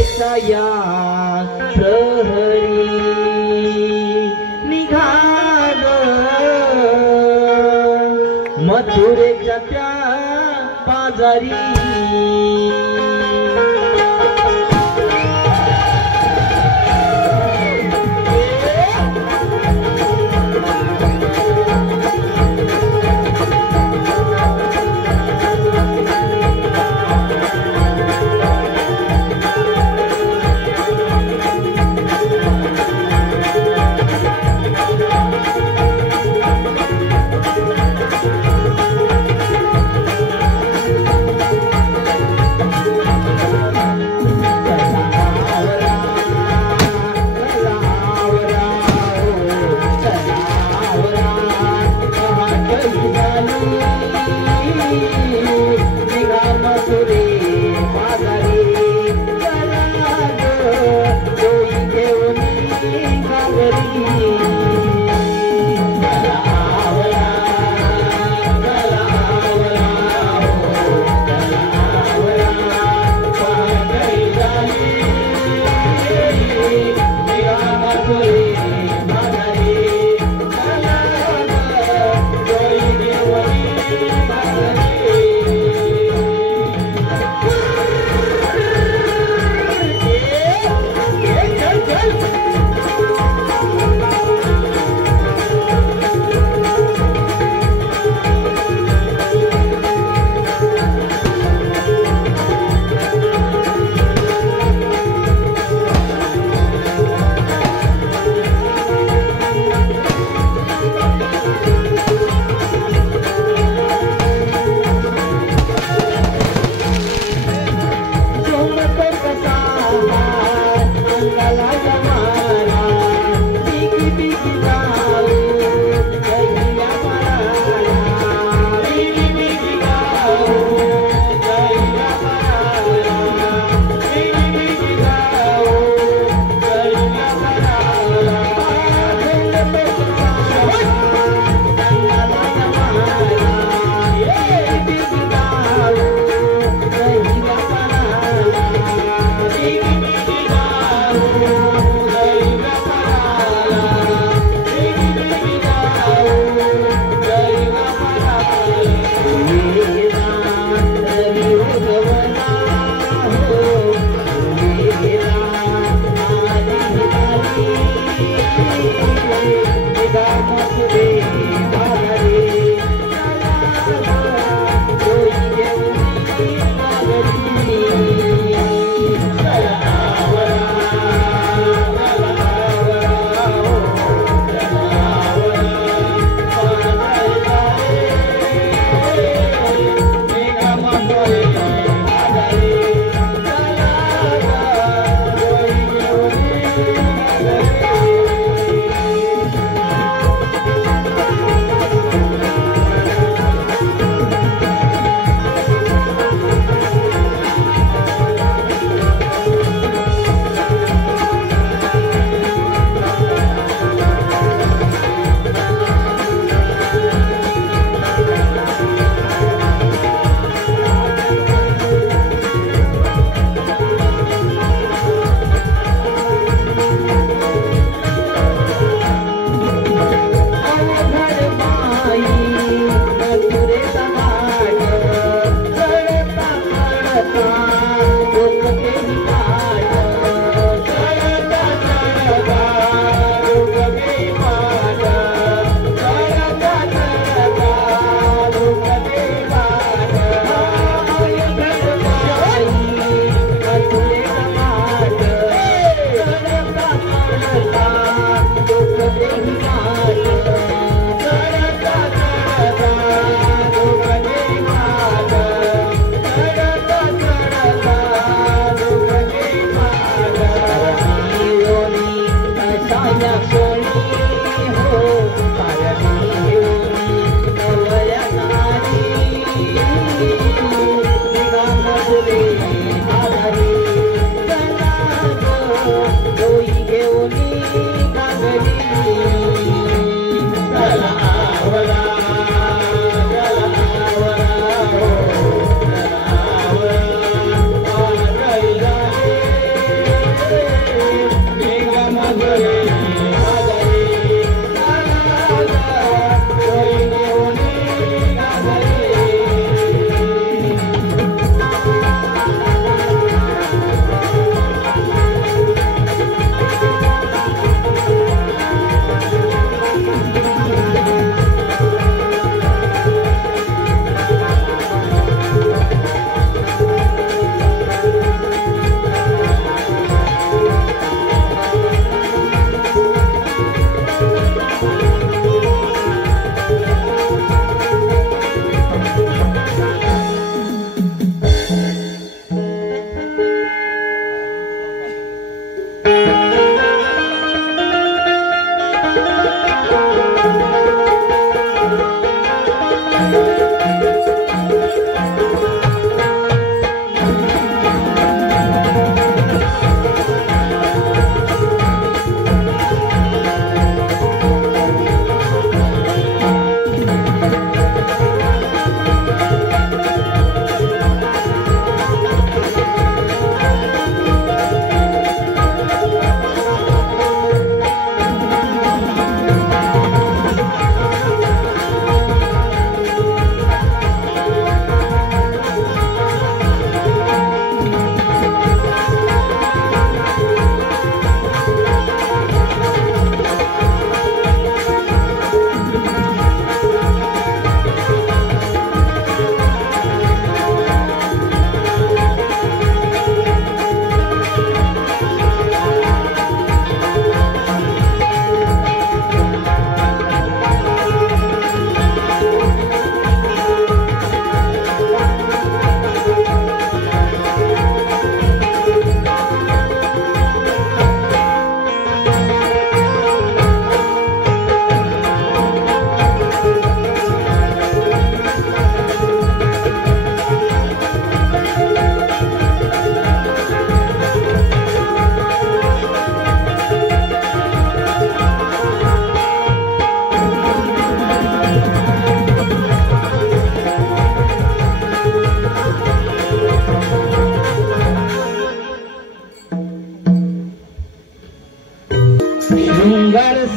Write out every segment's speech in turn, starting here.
मथुरेच्या या प्रहरी निघाल मथुरेच्या त्या बाजारी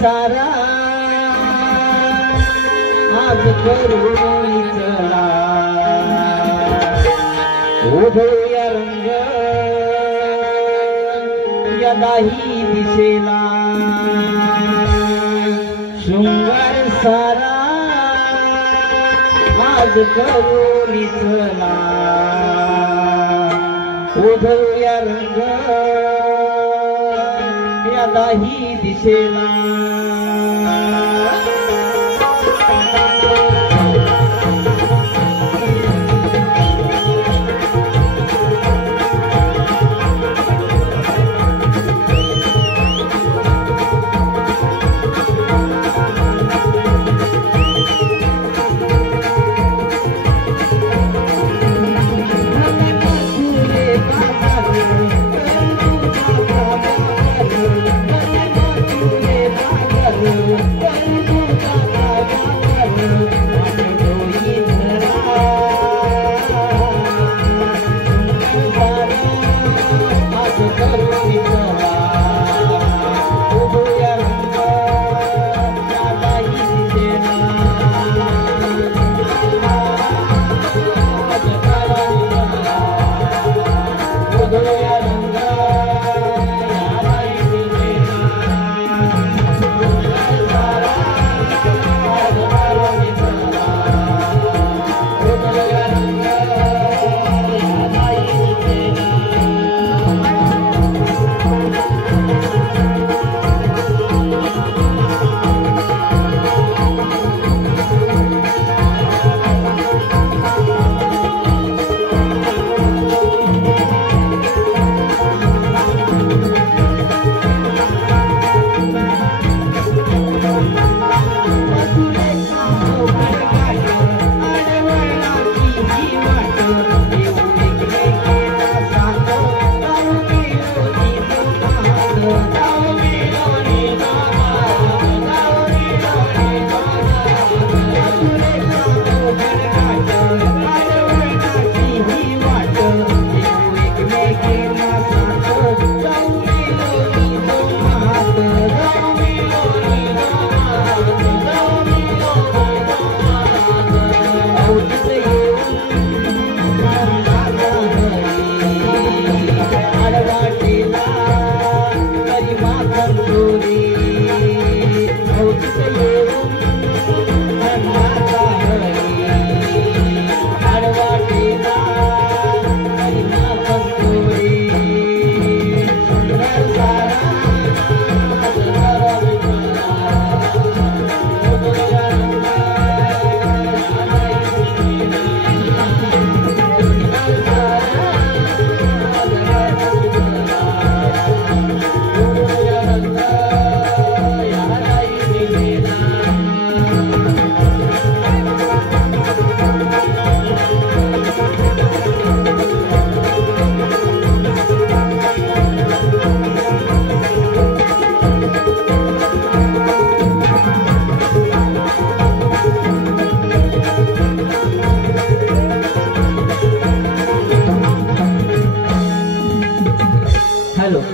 सारा आज करून चला उधळूया रंग या दाही दिशेला शृंगार सारा आज करून चला उधळूया रंग या दाही दिशेला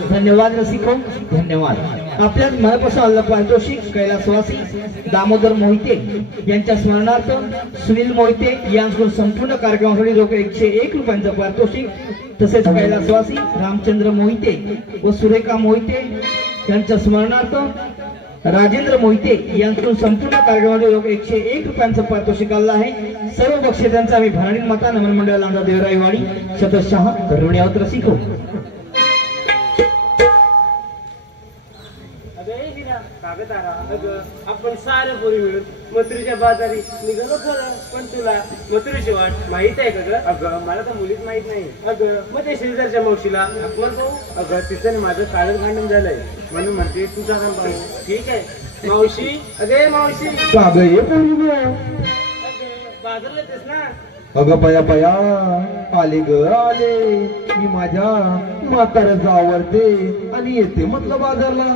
धन्यवाद रसिको, धन्यवाद. आपल्या मनापासून आलेला पारितोषिक कैलासवासी दामोदर मोहिते यांच्या स्मरणार्थ सुनील मोहिते यांकडून संपूर्ण कार्यक्रमासाठी रोख 101 रुपयांचं पारितोषिक, तसेच कैलासवासी रामचंद्र मोहिते व सुरेखा मोहिते यांच्या स्मरणार्थ राजेंद्र मोहिते यांकडून संपूर्ण कार्यक्रमासाठी रोख 101 रुपयांचं पारितोषिक आलं आहे. सर्व बक्षिसांचा आम्ही भराडी माता नमन मंडळ लांजा देवराईवाडी सततशः करवण्यात रसिको. आपण सारे पोरी मिळून मथुरेच्या बाजारी निघालो खरं, पण तुला मथुरेची वाट माहित आहे का ग? अगं मला तर मुलीच माहित नाही. अगं मग ते शेजारच्या मावशीला अकबर भाऊ, अगं तिचं माझं काळच भांडण झालंय म्हणून म्हणते तुझा काम पाहू. ठीक आहे मावशी. अगे मावशी बाजारला येतेस ना? अगं पया पया आले ग आले, मी माझ्या म्हाताऱ्याचं आवडते आणि येते म्हटलं बाजारला.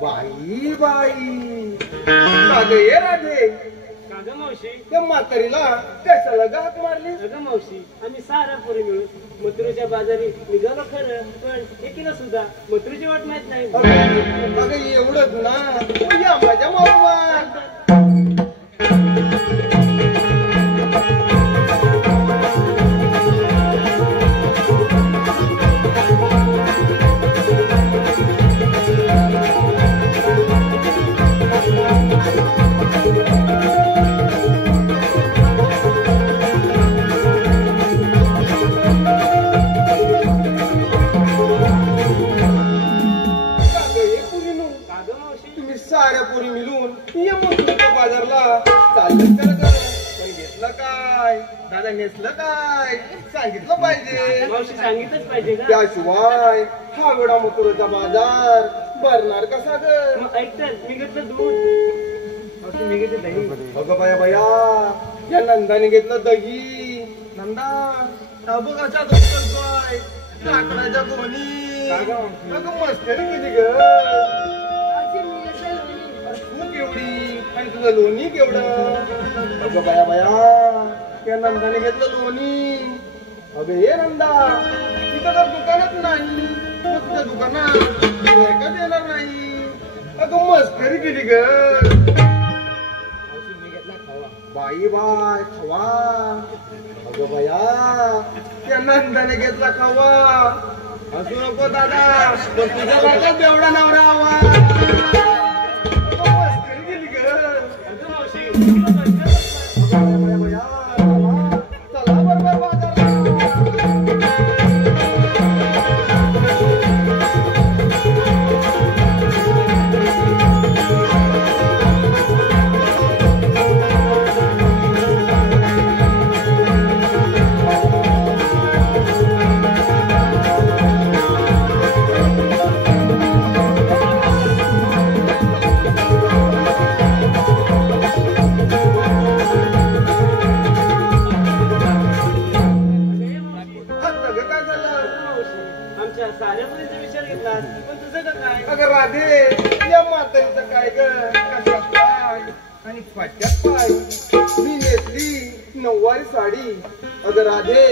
बाई बाई राधे ये राधे काग मावशी त्या म्हातारीला कशाला गाक मारली अगं मावशी आम्ही साऱ्या पोरी मिळून मथुरेच्या बाजारी निघालो खरं पण एकीला सुद्धा मथुरेची वाट माहित नाही. अगं एवढंच ना तू या माझ्या मामा साऱ्या पोरी मिळून या मथुरेच्या बाजारला चाललं तर पण घेतलं काय दादा नेसलं काय सांगितलं पाहिजे. मावशी सांगितलंच पाहिजे का? त्याशिवाय हा वेळा मथुरेचा बाजार भरणार कसा ग? मग ऐकतात मी घेतलं दूध मावशी मी घेतलं दही. अगं बाया बाया या नंदाने घेतलं दही. नंदा बघ असा करतोय लाकडाच्या गोणी. अगं मस्करी किती ग तू केवढी आणि तुझं लोणी केवढं. अगं बाया बाया त्या नंदाने घेतलं लोणी. अगं हे नंदा तिथं तर दुकानच नाही मग तुझ्या दुकानात गिऱ्हाईकच येणार नाही. अगं मस्करी केली ग. बाई बाय खवा. अगं बया त्या नंदाने घेतला खवा. असू नको दादा पण तुझ्या बाबा तेवढा नवरा हवा. चला बरोबर बाजारला. साऱ्या मुलीचा विचार घेतला पण तुझं का काय? अगं राधे या म्हातारीचं काय ग कशात पाय आणि फाटक्यात पाय. मी नेसली नऊवारी साडी. अगं राधे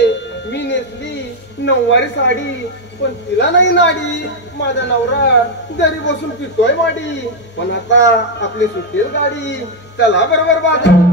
मी नेसली नऊवारी साडी पण तिला नाही नाडी. माझा नवरा घरी बसून पितोय माडी पण आता आपली सुटेल गाडी. चला बरोबर बाजार.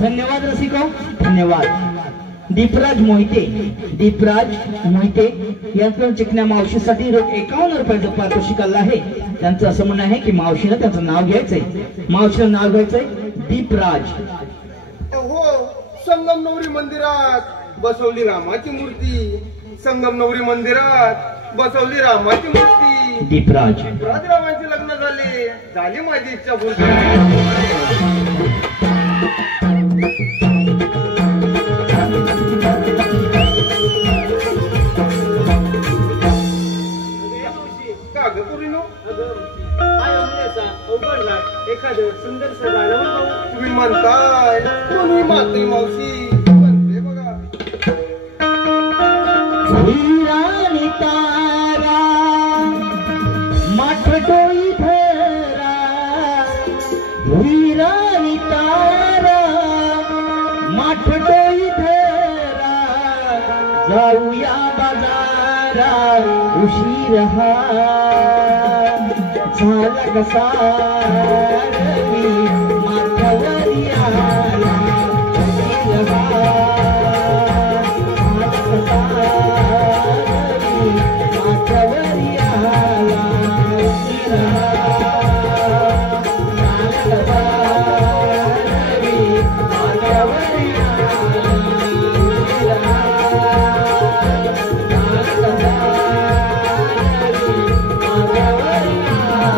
धन्यवाद रसिको धन्यवाद. दीपराज मोहिते यांचं चिकण्या मावशीसाठी रोख 51 रुपयाचं पारितोषिक आलं आहे. त्यांचं असं म्हणणं आहे की मावशीनं त्यांचं नाव घ्यायचंय. मावशीनं नाव घ्यायचंय दीपराज. हो संगमनवरी मंदिरात बसवली रामाची मूर्ती. संगमनवरी मंदिरात बसवली रामाची मूर्ती. दीपराज रामाचे लग्न झाली माझी इच्छा पूर्ण. एखादं सुंदर गाणं तुम्ही म्हणताय तुम्ही मात्री मावशी म्हणते बघा. हिरानी तारा माठडोई धरा. हिरानी तारा माठडोई धरा. जाऊया बाजारा उशीर हा झाला कसा रवी माथावरी आला. उशीर हा झाला कसा रवी माथावरी आला. उशीर हा झाला कसा रवी माथावरी आला. उशीर हा झाला कसा रवी माथावरी आला.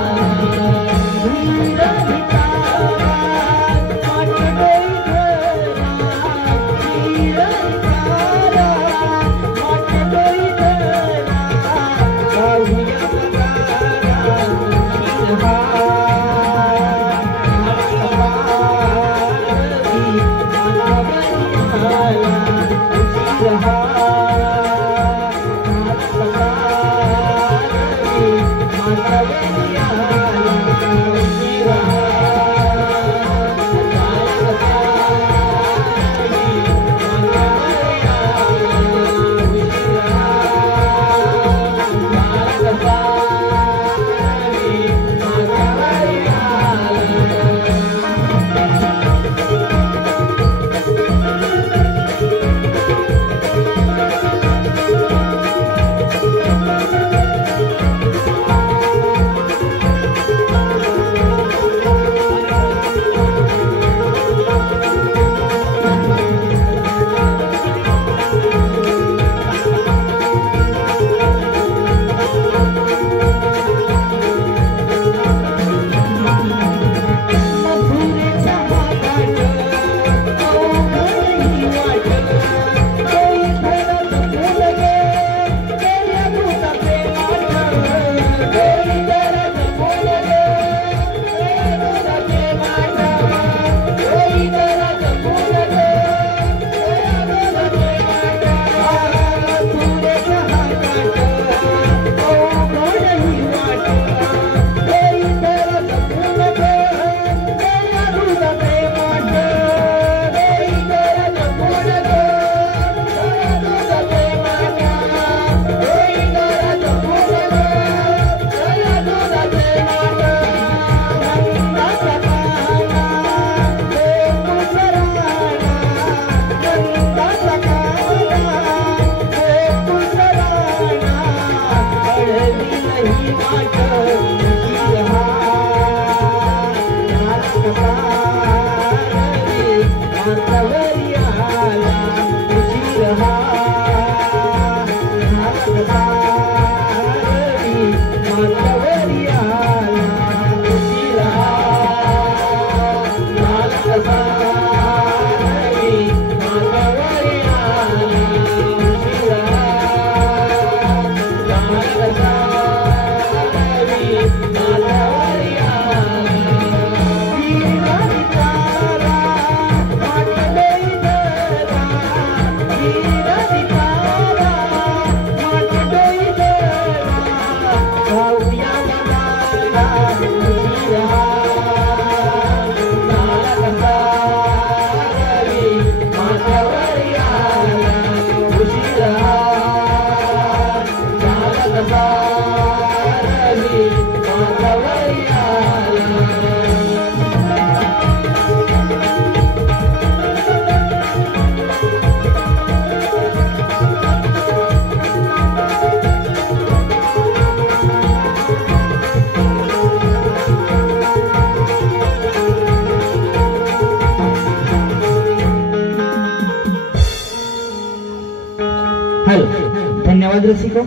धन्यवाद रसिको,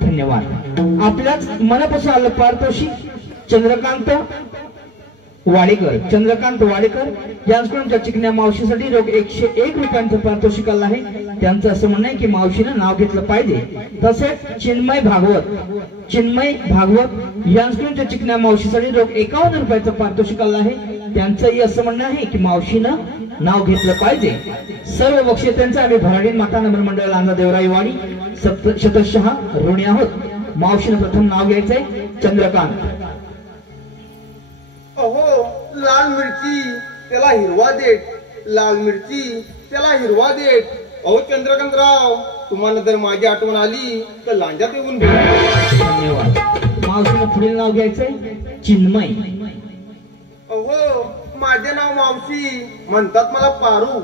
धन्यवाद. आपल्याच मनापासून आलं पारितोषिक चंद्रकांत वाडेकर यांच्याकडून चिकन्या मावशीसाठी रोख 101 रुपयांचं पारितोषिक आलं आहे. त्यांचं असं म्हणणं आहे की मावशीनं नाव घेतलं पाहिजे. तसेच चिन्मय भागवत यांच्याकडून चिकन्या मावशीसाठी रोख 51 रुपयाचं पारितोषिक आलं आहे. त्यांचंही असं म्हणणं आहे की मावशीनं नाव घेतलं पाहिजे. सर्व बक्षिसांचं आम्ही भराडी माता नगर मंडळ लांजा देवराई वाडी शतशः ऋणी आहोत. मावशीनं प्रथम नाव घ्यायचंय चंद्रकांत. अहो लाल मिरची त्याला हिरवा देठ, लाल मिरची त्याला हिरवा देठ. अहो चंद्रकांतराव, तुम्हाला जर माझी आठवण आली तर लांजात येऊन भेट. धन्यवाद. मावशीनं पुढील नाव घ्यायचंय चिन्मय. अहो माझे नाव मावशी म्हणतात मला पारू,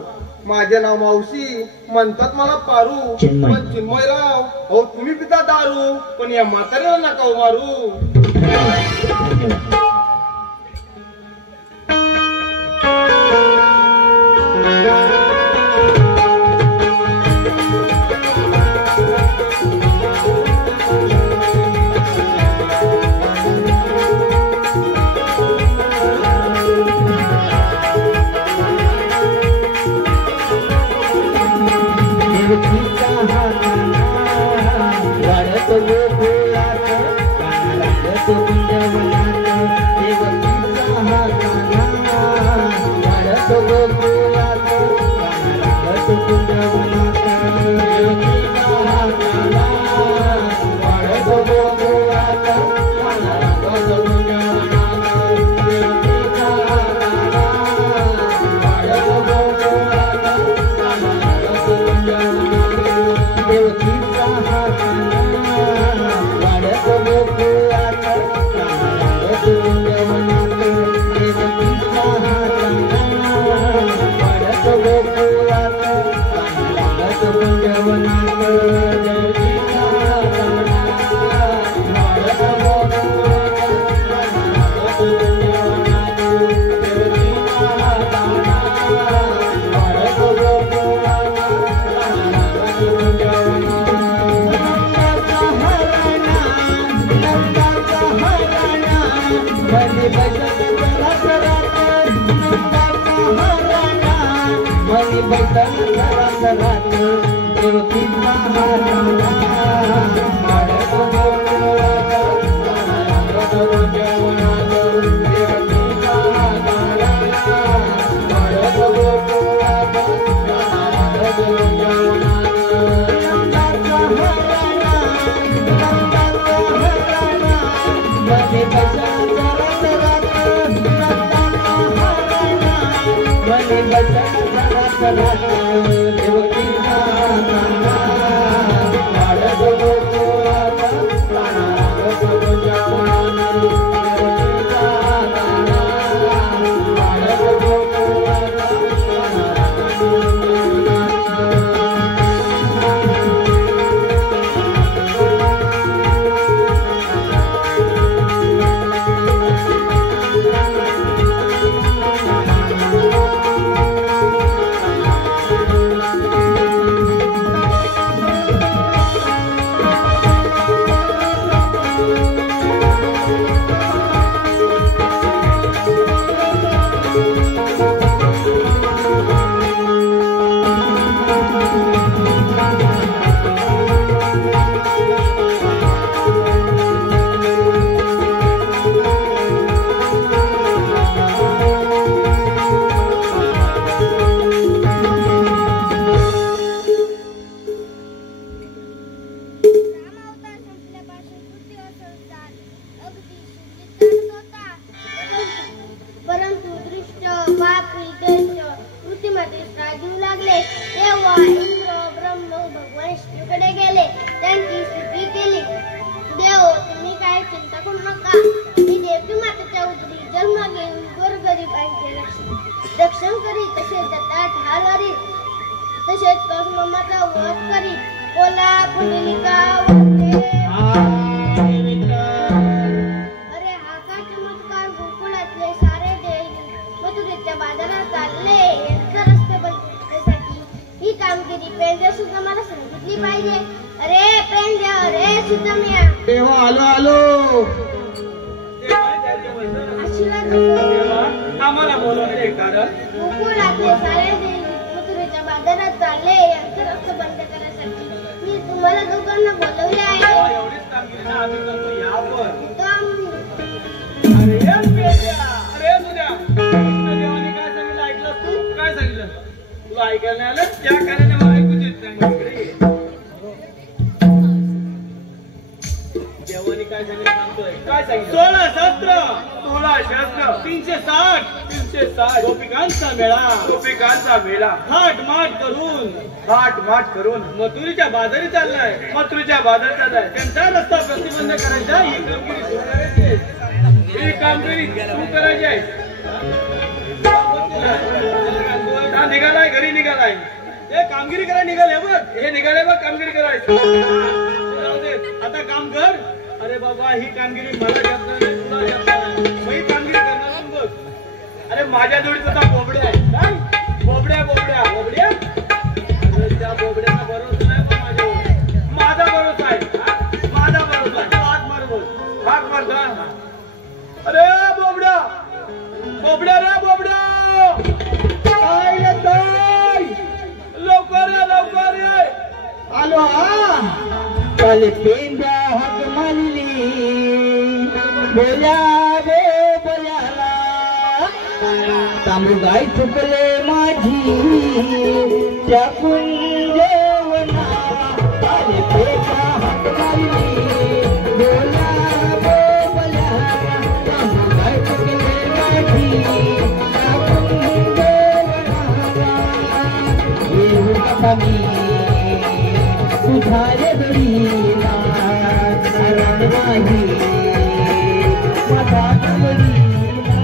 माझे नाव मावशी म्हणतात मला पारू. चिन्मय. पण चिन्मयराव, अहो तुम्ही पिता दारू, पण या म्हाताऱ्याला नका हो मारू. धन्यवाद. सुद्धा मी तेव्हा आलो आलो. आशीर्वाद आम्हाला बोलवण्याचे कारण गोकुळ रात्री सारे मथुरेच्या बाजारात चालले यांचं रक्त बंद करण्यासाठी मी तुम्हाला दोघांना बोलवले आहे. एवढीच कामगिरी ना आम्ही करतो यावर. तो आम्ही अरे अरे तुझ्या देवाने काय सांगितलं ऐकलं तू काय सांगितलं तुला ऐकायला नाही आलं त्या कारणाने मला ऐकूच येत नाही. देवाने काय सांगितलं सांगतोय काय सांगितलं 16 शस्त्र 16 शस्त्र 360 गोपिकांचा मेळा थाट माट करून मथुरीच्या बाजारी चाललाय त्यांचा रस्ता प्रतिबंध करायचा ही कामगिरी सुरू करायची आहे. निघालाय घरी निघालाय हे कामगिरी करायला निघाले बघ हे निघाले बघ कामगिरी करायची. आता काम कर. अरे बाबा ही कामगिरी मला जास्त नाही तुला जास्त नाही मी कामगिरी करणार बघ. अरे माझ्या जोडीत आता बोबड्या आहे काय बोबड्या अरे त्या बोबड्याचा भरोसा नाही पण माझ्यावर माझा भरोसा आहे हात मार का अरे बोबड्या लवकर ये आलो हा. काल पेंड्या हाक मारली बोल्या बोल्याला तांबू गाय चुकले माझी त्या कुंजवना. काल पेंड्या हाक मारली बोल्या बोल्याला तांबू गाय चुकले माझी त्या कुंजवना. येऊ नका मी तुझ्या घडीला रणवाही माझा घडीला.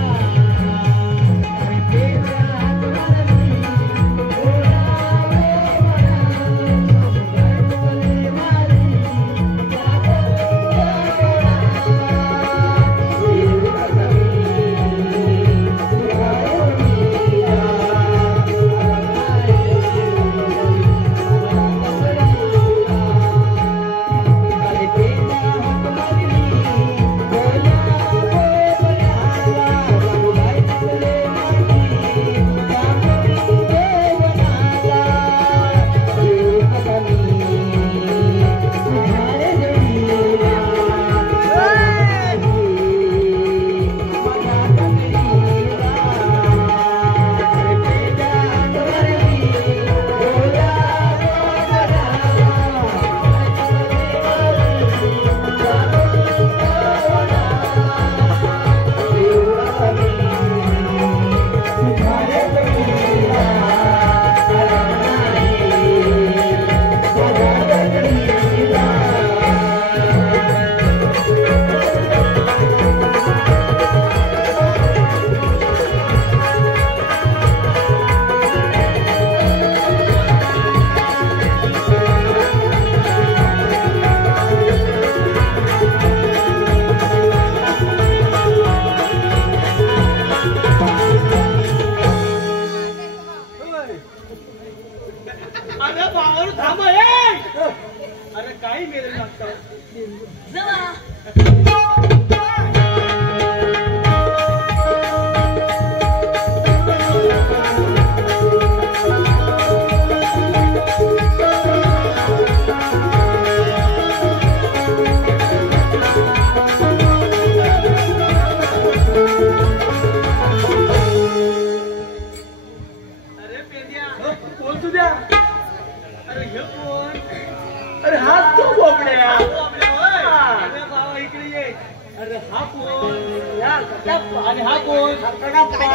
आणि हा कोण कडाप्पा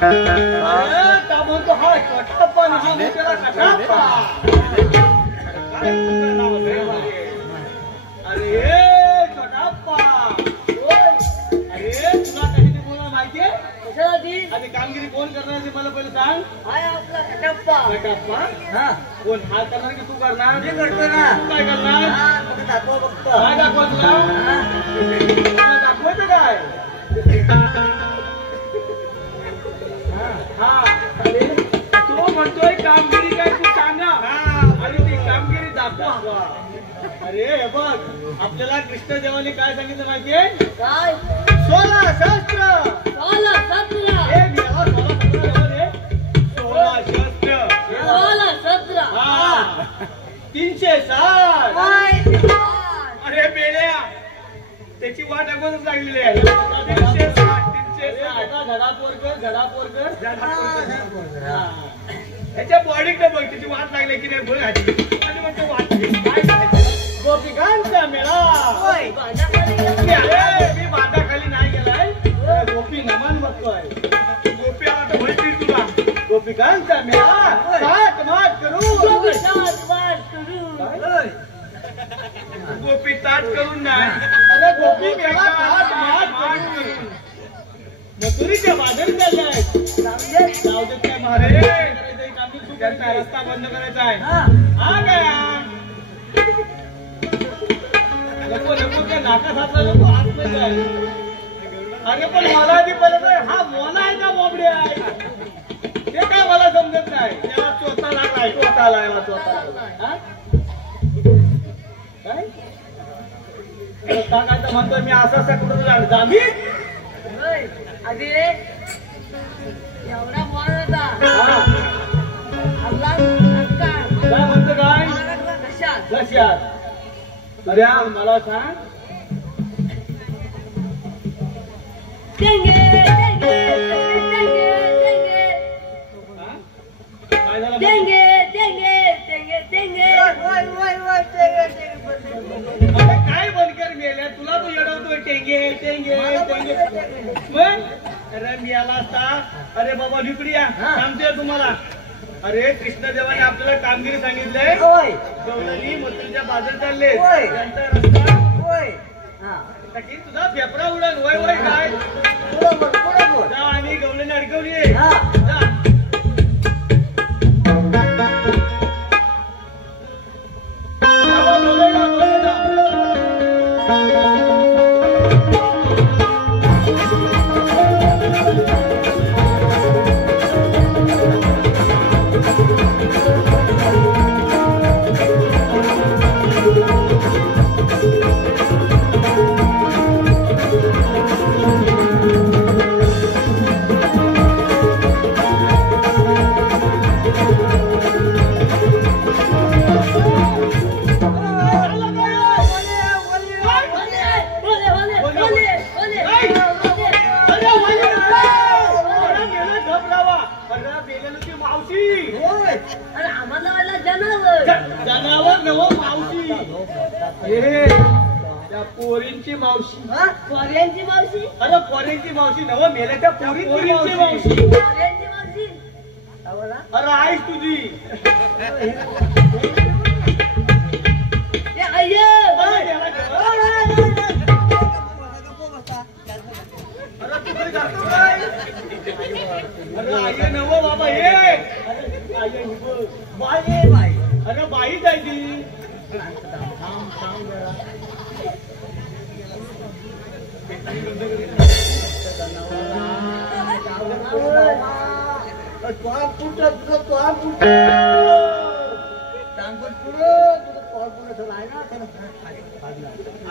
का म्हणतो हा कटाप्पा निघून त्याला कटाप्पा अरे कटाप्पा अरे तुला काही ते बोलणार माहितीये आणि कामगिरी कोण करणार ते मला पहिले सांग. कटाप्पा हा कोण हा करणार की तू करणार. मी करतो ना. तू काय करणार. दाखवा बघतो काय दाखवा तुला दाखवायचं काय. हा अरे तो म्हणतोय कामगिरी काय तू सांगा आणि ती कामगिरी दाखवा. अरे हे बघ, आपल्याला कृष्णदेवाने काय सांगितलं माहितीये? काय 16 शस्त्र. सोळा सतरा हे मेला 16 शस्त्र रे. 16 शस्त्र. 16 17 हा. 360. अरे बेड्या, त्याची वाट अगोदरच लागलेली आहे. 360. आता धडापोर कर. याच्या बॉडीकडे बघ, त्याची वाट लागली की नाही बघ आधी. आणि मग तो वाट घे. काय करायचं? गोपिकांचा मेळा. अरे मी बांधाखाली नाही गेलाय, गोपी नमन बघतोय. गोपी आता म्हणतील तुला गोपिकांचा मेळा. सात मात करू. गोपी ताट करून नाही, अरे गोपी मेळा ताट मात करून. मथुरीच्या बाजारी चाललाय. जाऊ देत नाही मारे. त्यांचा रस्ता बंद करायचा आहे. हा काय नको त्या नाका साचला नको आतमध्ये आहे. अरे पण मला आधी परत हा मोना आहे का बोबडे आहे ते काय मला समजत नाही. त्याला चोथा लागलाय. हा? काय सांगायचं म्हणतोय मी असं कुठं लागलं जामी. आधी एवढा बॉल होता हा आपला अक्का काय म्हणतो काय कशात लक्षात. अरे मला सांग देंगे देंगे देंगे देंगे हा? काय झालं देंगे देंगे देंगे देंगे अरे काय बनकर मेल्या तुला तो येडवतोय. टेंगे टेंगे टेंगे मग अरे मी आला असता. अरे बाबा ढुकड्या सांगतोय तुम्हाला. अरे कृष्णदेवाने आपल्याला कामगिरी सांगितलंय. गवळणी मथुरीच्या बाजार चालले. त्यांचा रस्ता की तुझा फेफडा उडल. वय वय काय जा आणि गवळणी अडकवली. जा जनावर नव मावशी. त्या पोरींची मावशी. पोऱ्यांची मावशी अरे पोरींची मावशी नव मेल्या त्या पोरींची मावशी. पोऱ्यांची मावशी अरे आईस तुझी. ए अय्यो अरे तू काय करतो काय? अरे आई नव बाबा हे. अरे आई बाई. अरे बाई जायची.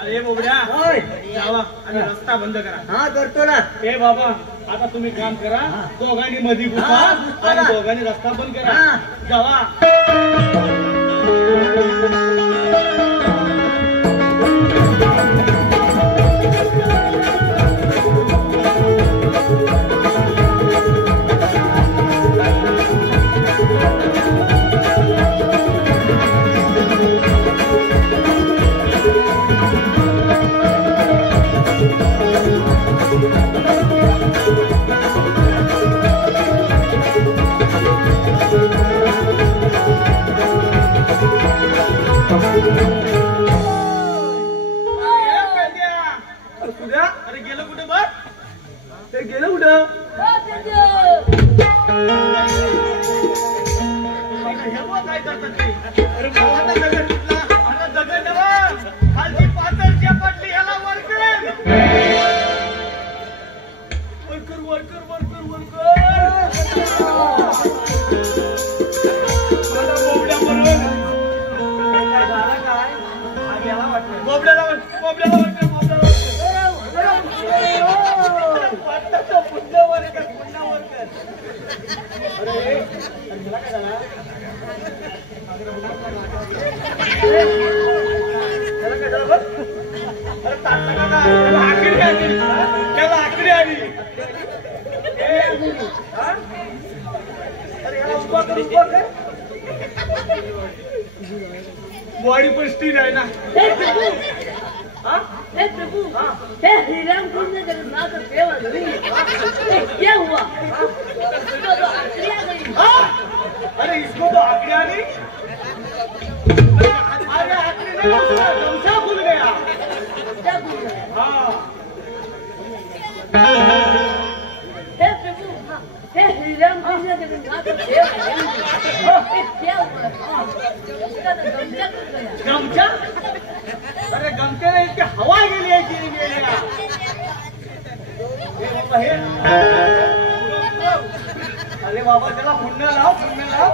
अरे बोबड्या जावा आणि रस्ता बंद करा. हा करतो ना. ए बाबा आता तुम्ही काम करा. दोघांनी मध्ये घुसा आणि दोघांनी रस्ता बंद करा. जावा. बोबड्याला बोबड्याला पुण्यावर कर. अरे त्याला काय झाला? त्याला काय झालं बघ? अरे ताटला का नाही? त्याला आकडी आली. त्याला आकडी आली. अरे याला उभा कर, उभा कर. बॉडी पण स्टील आहे ना. हे प्रभु, हे श्री राम कृष्ण जगन्नाथ सेवा धरी. क्या हुआ? इसको तो आखिरी आ गई. अरे इसको तो आकड़ी आ गई. अरे आकड़ी नहीं, उसका गमछा खुल गया. क्या बोल रहे हैं? हाँ. हे प्रभु, हे श्री राम कृष्ण जगन्नाथ सेवा धरी. क्या हुआ? इसका तो गमछा खुल गया. गमछा? अरे गमछ्याने इतकी हवा गेली आहे की गेल्या. हे बाबा हे. अरे बाबा त्याला पुण्य लाव, पुण्य लाव.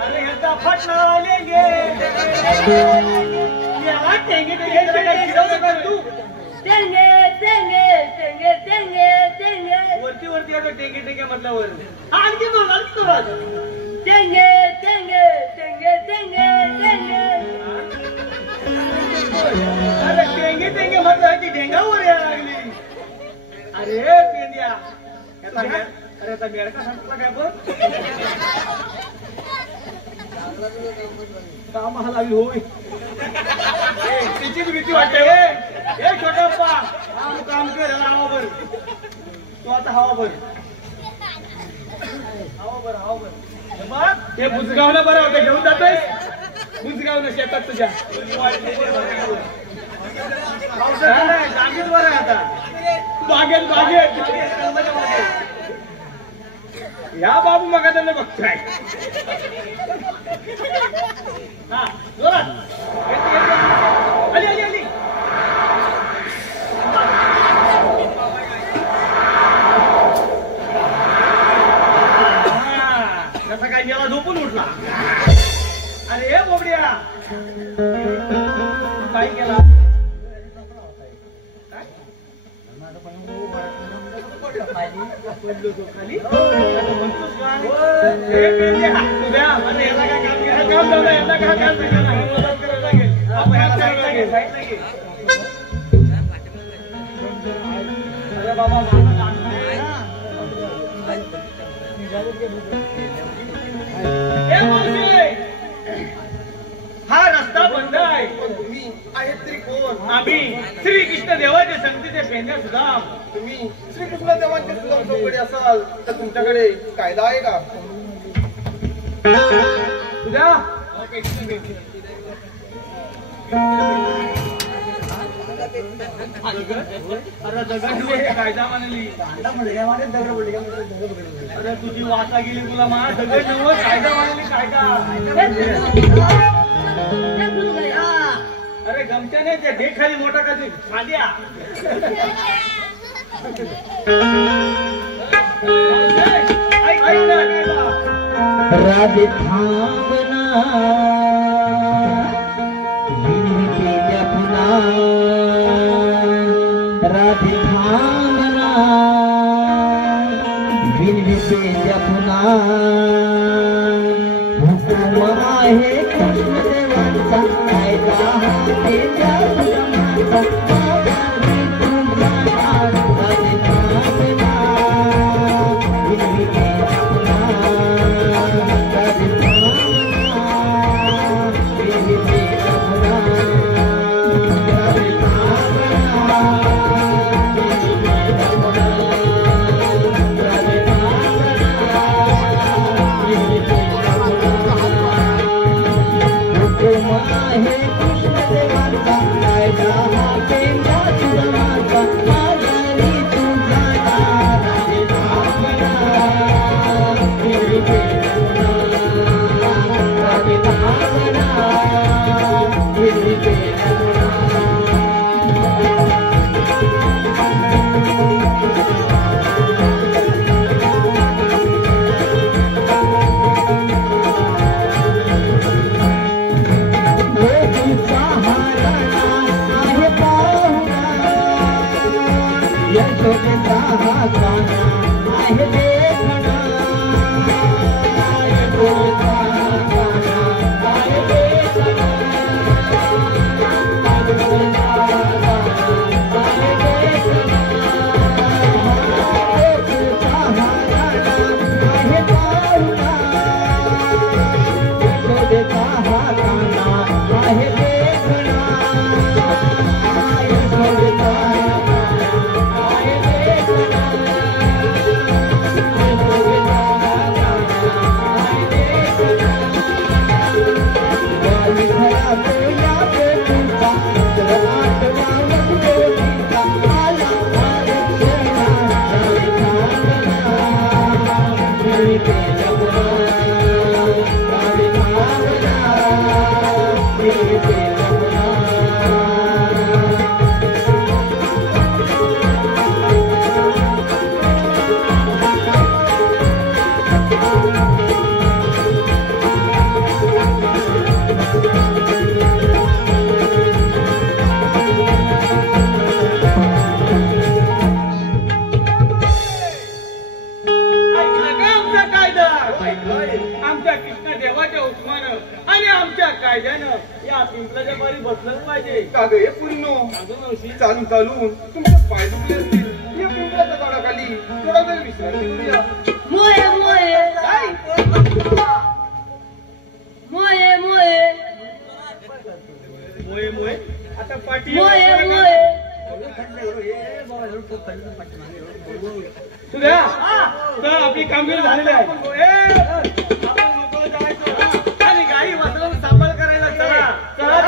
अरे ह्याचा फटला लेंगे. याला टेंगे टेंगे टेंगे कर तू. वरती वरती आता टेंगे टेंगे म्हटल्यावर आणखी दोन, आणखी दोन. अरे टेंगे टेंगे म्हटलं ती ढेंगावर यायला लागली. अरे पेंद्या अरे आता बेडका सांगितला काय बघ. कामाला लागली होय. तिचीच भीती वाटते. हे छोटा अप्पा तू काम कर. हवाभर तू आता हवाभर हवाभर हवाभर. बघ हे बुजगावला बरं होतं. घेऊन जातोय बुजगावला शेतात तुझ्या. पावसाळ्यात नाही, जागेत बरं आहे आता. बागेत बागेत या बाबू मग त्यांना बघताय. हा जोरात आली आली आली. कसा काय जेव्हा झोपून उठला. अरे हे बोबड्या काय केला. पडलो तो खाली. म्हणतोस काय तुझ्या अरे याला काय काम केलं. काम झालं याला काय काम मदत करायला लागेल. साईडला घे साईडला घे. अरे बाबा हा रस्ता बंद आहे. पण तुम्ही आहेत तरी कोण? आम्ही श्रीकृष्ण देवाचे संगतीचे पेंड्या सुद्धा. तुम्ही श्रीकृष्ण देवांचे सुद्धा चौकडी असाल तर तुमच्याकडे कायदा आहे का? तुझ्या अरे दगड कायदा मानली. अरे तुझी वाचा गेली तुला मा. दगड नव कायदा मानली. कायदा अरे गमच्याने त्या देखाली मोठा कधी साध्या. राधे थांबना विनते पुन्हा. राधे थांबना विनते पुन्हा. हुकुम आहे कृष्णदेवांचा. कायदा हाते त्या माणसा. कृष्ण देवांचा कायदा हा आमच्या कृष्णदेवाच्या हुकमानं आणि आमच्या कायद्यानं या पिंपलाच्या बारी बसलंच पाहिजे. का ग हे पूर्ण चालून चालून तुमचे पाय दुखले असतील. या पिंपळाच्या झाडाखाली थोडा वेळ विश्रांती करूया. मोये मोये मोये मोये मोये मोये आता पाठी मोये मोये सुद्या तर आपली कामगिरी झालेली आहे. आपण मोकळं जायचं आणि गाडी वाचवून सांभाळ करायला चला चला.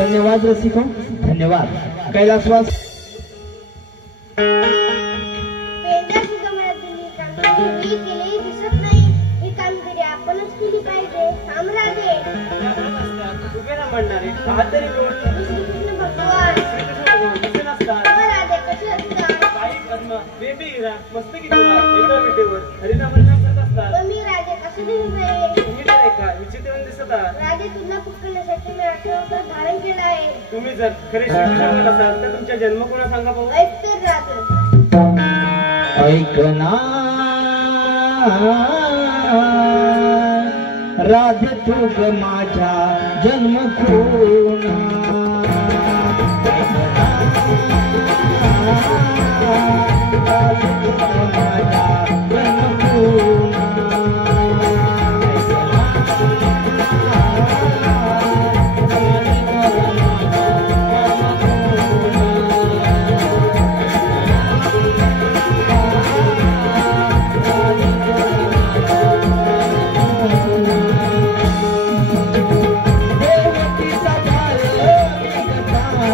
धन्यवाद रसिको, धन्यवाद. कैलासवास पेंढ्याची गमनात दिली कामगिरी मी केलेली दिसत नाही. ही कामगिरी आपणच केली पाहिजे. राधे तुझे ना म्हणणारे काहीतरी कोण श्रीकृष्ण भगवान कसे नसतात. राधे कसे असतात. काही कर्म बेबी हिरा मस्त की तुला एका विटेवर हरिनाम करत असतात. पण मी राधे कसे दिसत आहे. तुम्ही काय का विचित्र दिसत आहात. राधे तुला पकडण्यासाठी मी 18 अवतार धारण केला आहे. तुम्ही जर खरे श्रीकृष्ण असाल तर तुमचा जन्म कोणा सांगा भाऊ. ऐक तर राधे ऐकना राधे तू ग माझ्या जन्म कोणा. राधे तू ग माझ्या जन्म कोणा. देवकीचा बाळ निघताना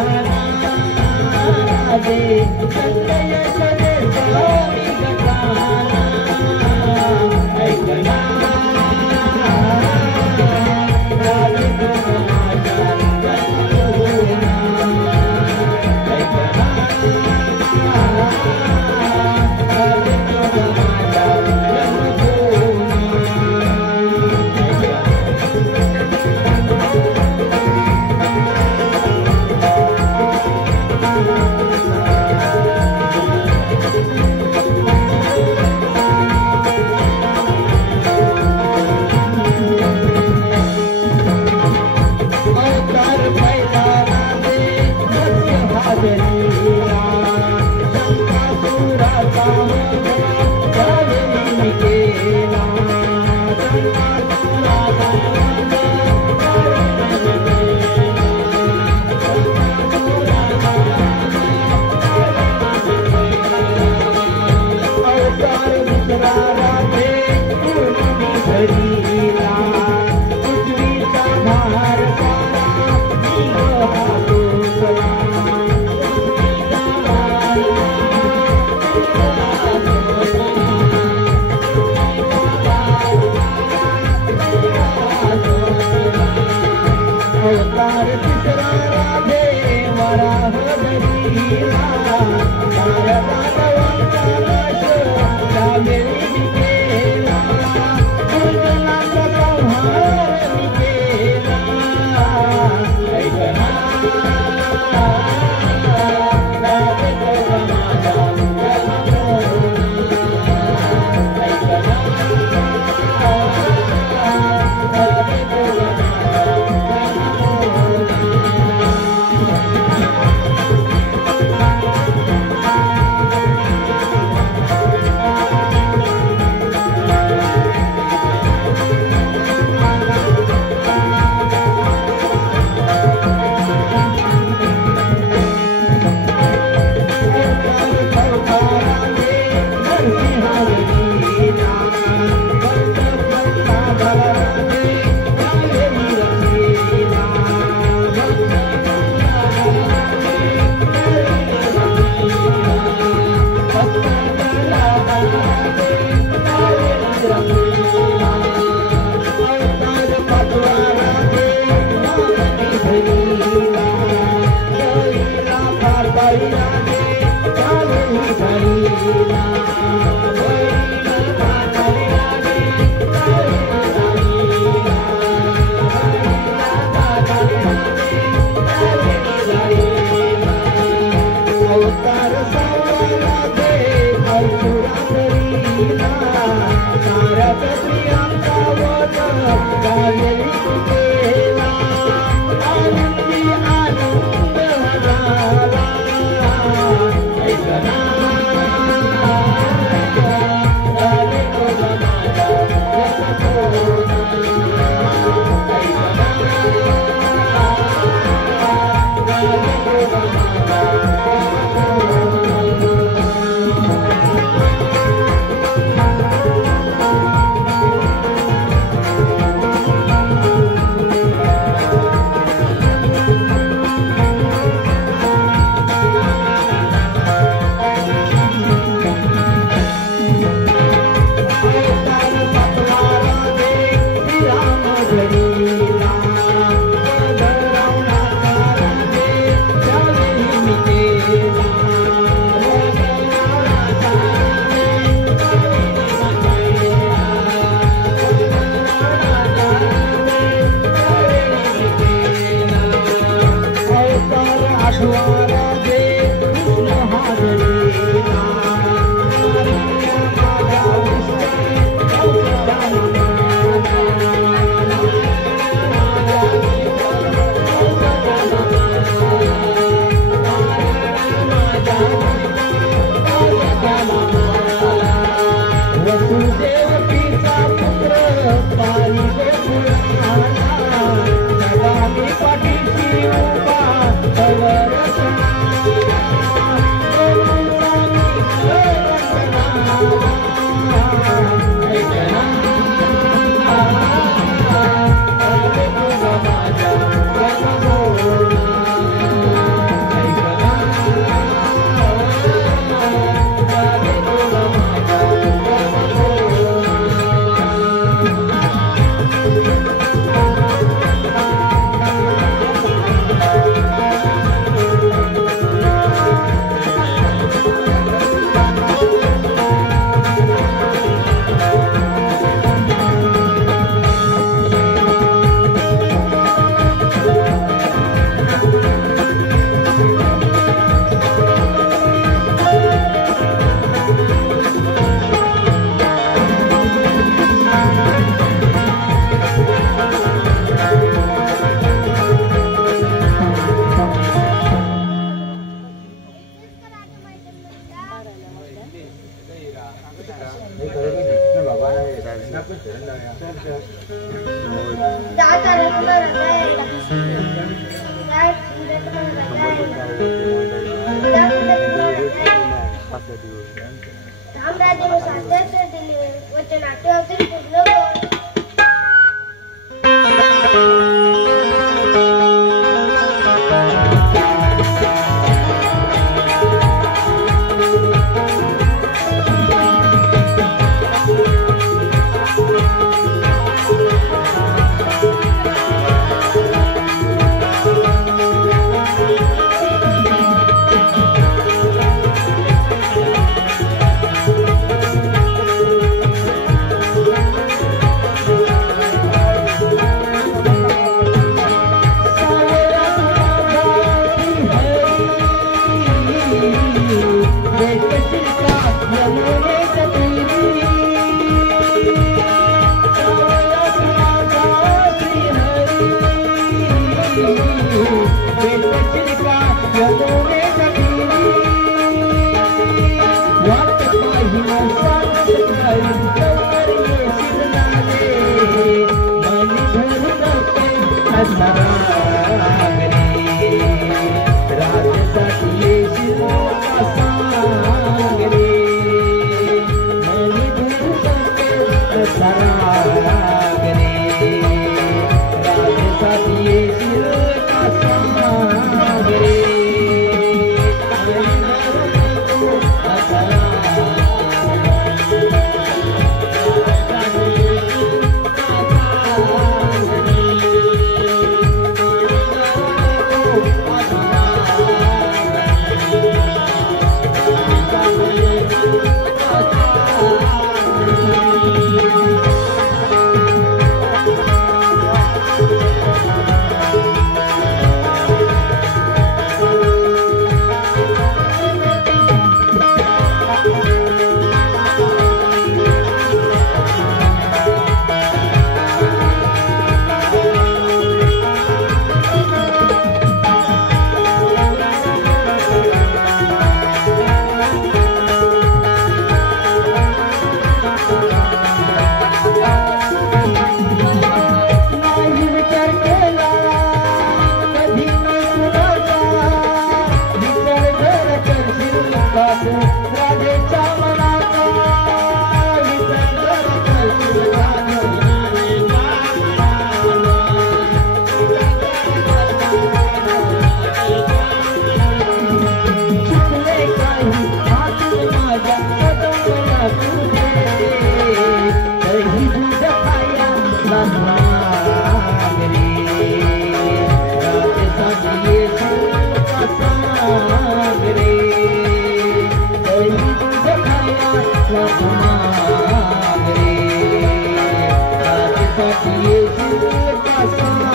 साऱ्याच स्त्रियांचा वध गायली तुझेला आनंदी आनंद झाला ऐकना गाणे तुझा माझा रसकोना ऐकना गाणे तुझा माझा साम्राज्यानुसार दर्शन दिले वचन आठवतील पूर्ण कर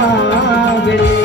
मागरे